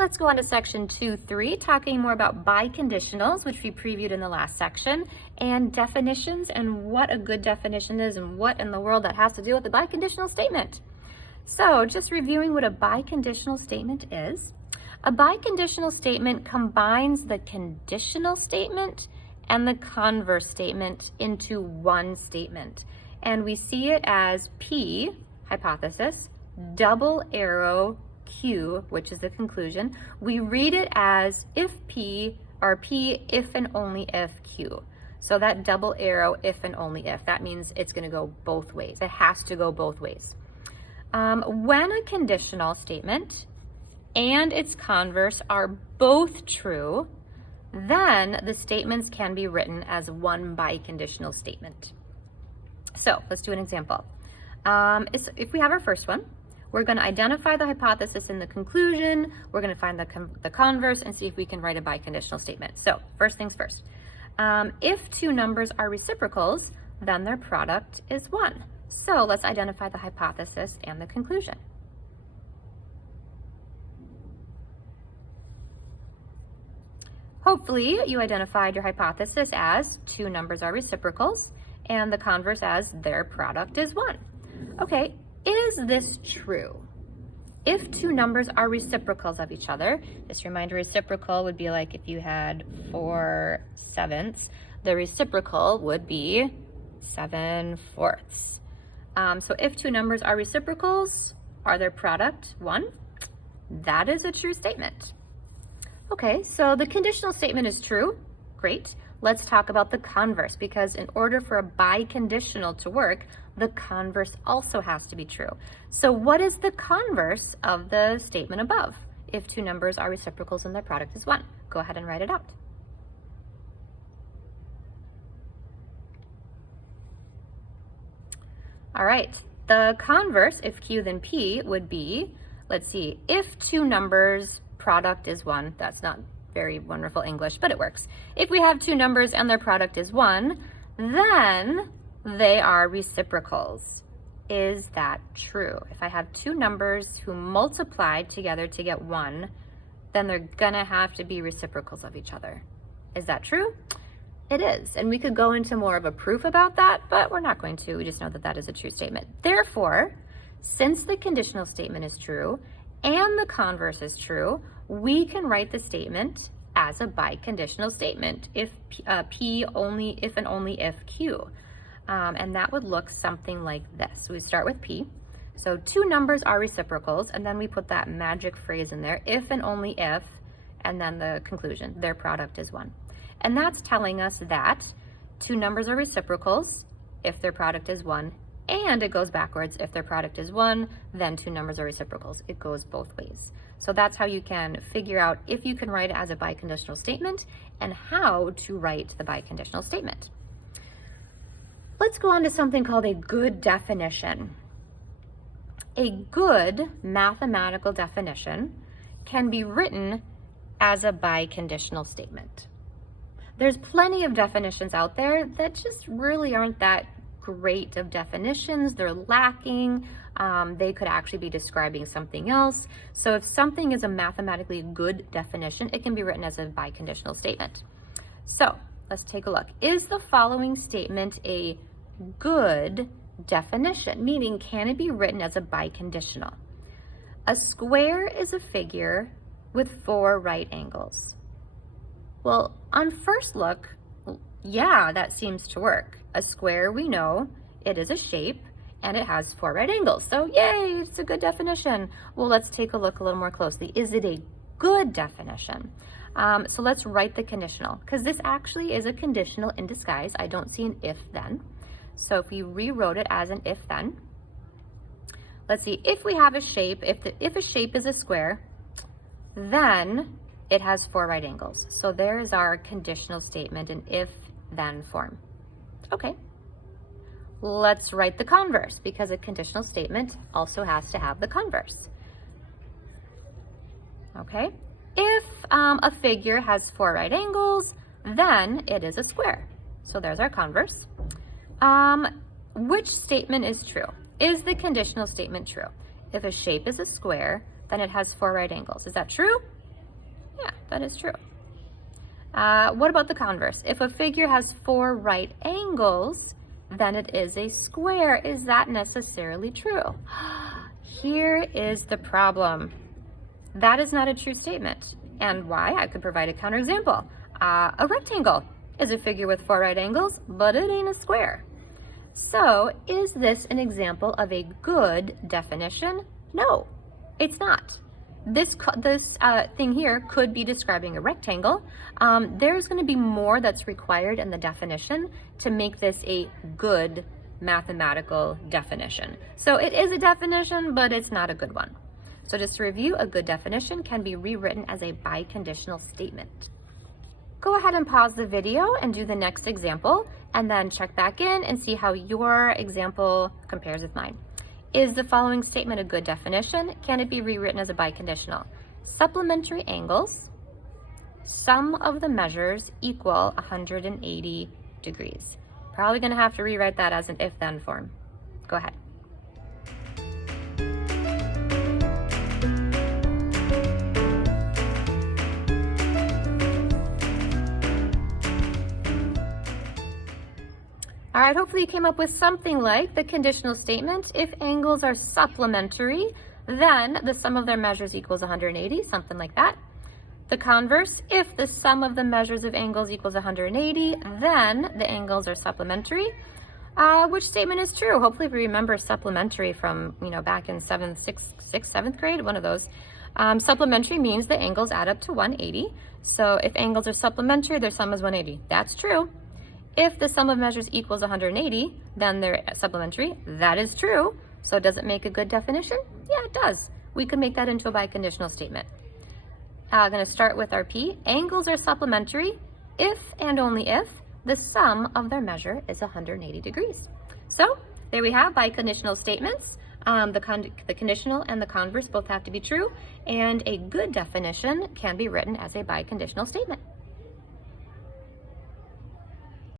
Let's go on to section 2.3, talking more about biconditionals, which we previewed in the last section, and definitions and what a good definition is and what in the world that has to do with the biconditional statement. So just reviewing what a biconditional statement is. A biconditional statement combines the conditional statement and the converse statement into one statement. And we see it as P, hypothesis, double arrow Q, which is the conclusion. We read it as if P, or P if and only if Q. So that double arrow, if and only if, that means it's going to go both ways. It has to go both ways. When a conditional statement and its converse are both true, then the statements can be written as one biconditional statement. So let's do an example. If we have our first one, we're going to identify the hypothesis in the conclusion, we're going to find the converse and see if we can write a biconditional statement. So first things first. If two numbers are reciprocals, then their product is 1. So let's identify the hypothesis and the conclusion. Hopefully you identified your hypothesis as two numbers are reciprocals and the converse as their product is 1. Okay, is this true? If two numbers are reciprocals of each other, just a reminder, reciprocal would be like if you had 4/7, the reciprocal would be 7/4. So if two numbers are reciprocals, are their product 1? That is a true statement. Okay, so the conditional statement is true. Great. Let's talk about the converse, because in order for a biconditional to work, the converse also has to be true. So what is the converse of the statement above? If two numbers are reciprocals and their product is 1. Go ahead and write it out. All right, the converse, if Q then P, would be, let's see, if two numbers product is 1, that's not very wonderful English, but it works. If we have two numbers and their product is 1, then they are reciprocals. Is that true? If I have two numbers who multiply together to get 1, then they're gonna have to be reciprocals of each other. Is that true? It is, and we could go into more of a proof about that, but we're not going to. We just know that that is a true statement. Therefore, since the conditional statement is true and the converse is true, we can write the statement as a biconditional statement if P only if and only if Q. And that would look something like this. So we start with P. So two numbers are reciprocals, and then we put that magic phrase in there, if and only if, and then the conclusion, their product is 1. And that's telling us that two numbers are reciprocals if their product is 1, and it goes backwards. If their product is 1, then two numbers are reciprocals. It goes both ways. So that's how you can figure out if you can write it as a biconditional statement and how to write the biconditional statement. Let's go on to something called a good definition. A good mathematical definition can be written as a biconditional statement. There's plenty of definitions out there that just really aren't that great of definitions. They're lacking. They could actually be describing something else. So if something is a mathematically good definition, it can be written as a biconditional statement. So let's take a look. Is the following statement a good definition? Meaning, can it be written as a biconditional? A square is a figure with 4 right angles. Well, on first look, yeah, that seems to work. A square, we know, it is a shape and it has 4 right angles. So yay, it's a good definition. Well, let's take a look a little more closely. Is it a good definition? So let's write the conditional, because this actually is a conditional in disguise. I don't see an if then. So if we rewrote it as an if then, let's see, if we have a shape, if a shape is a square, then it has 4 right angles. So there is our conditional statement in if-then form. Okay, let's write the converse, because a conditional statement also has to have the converse. Okay, if a figure has 4 right angles, then it is a square. So there's our converse. Which statement is true? Is the conditional statement true? If a shape is a square, then it has 4 right angles. Is that true? Yeah, that is true. What about the converse? If a figure has 4 right angles, then it is a square. Is that necessarily true? Here is the problem. That is not a true statement. And why? I could provide a counterexample. A rectangle is a figure with 4 right angles, but it ain't a square. So, is this an example of a good definition? No, it's not. This thing here could be describing a rectangle. There's going to be more that's required in the definition to make this a good mathematical definition. So it is a definition, but it's not a good one. So just to review, a good definition can be rewritten as a biconditional statement. Go ahead and pause the video and do the next example, and then check back in and see how your example compares with mine. Is the following statement a good definition? Can it be rewritten as a biconditional? Supplementary angles, sum of the measures equal 180 degrees. Probably going to have to rewrite that as an if-then form. Go ahead. All right, hopefully you came up with something like the conditional statement. If angles are supplementary, then the sum of their measures equals 180, something like that. The converse, if the sum of the measures of angles equals 180, then the angles are supplementary. Which statement is true? Hopefully if you remember supplementary from, back in 7th grade, one of those. Supplementary means the angles add up to 180. So if angles are supplementary, their sum is 180. That's true. If the sum of measures equals 180, then they're supplementary. That is true. So does it make a good definition? Yeah, it does. We could make that into a biconditional statement. I'm going to start with our P. Angles are supplementary if and only if the sum of their measure is 180 degrees. So there we have biconditional statements. The conditional and the converse both have to be true, and a good definition can be written as a biconditional statement.